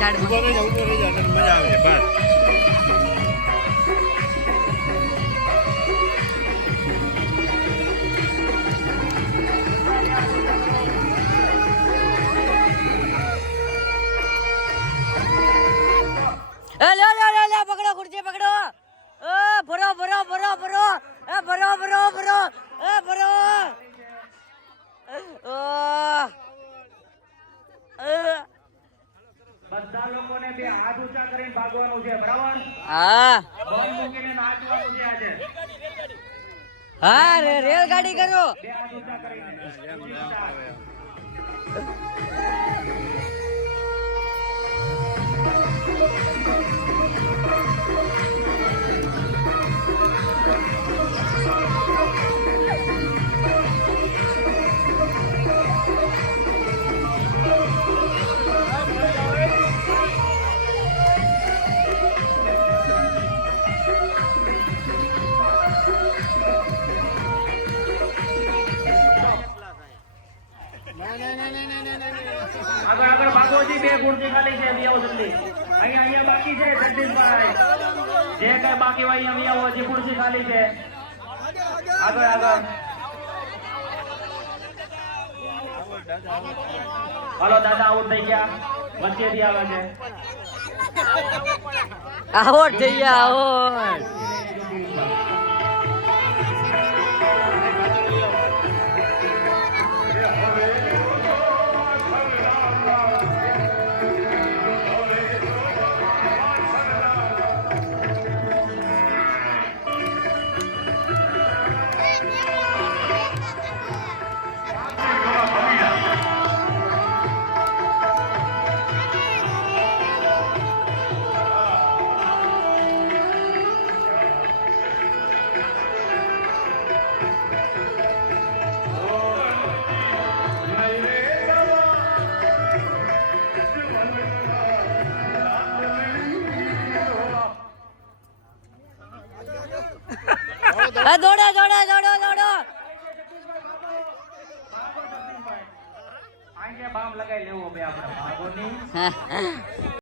ઝાડમાં મજા આવે બસ પકડો ખુરશી પકડો ભરો ભરો ભરો ભરો ભરો ભરો ભરો ભરો બધા લોકોને બે હાથ ઊંચા કરીને ભાગવાનું છે બરાબર હા બોલ મૂકીને નાચવાનું છે આજે હા રેલગાડી કરો બે હાથ ઊંચા કરીને આગળ આગળ ભાગોજી બે ખુરશી ખાલી છે આવો જલ્દી અહીંયા બાકી છે જગદીશભાઈ જે કઈ બાકી હોય અહીંયા આવો હજી ખુરશી ખાલી છે આગળ આગળ હાલો દાદા આઉટ થઈ ગયા વચ્ચેથી આવે છે આઉટ થઈ ગયા આઉટ દોડો દોડો દોડો દોડો આંગે બામ લગાઈ લેવો બે આપણે ભાગોની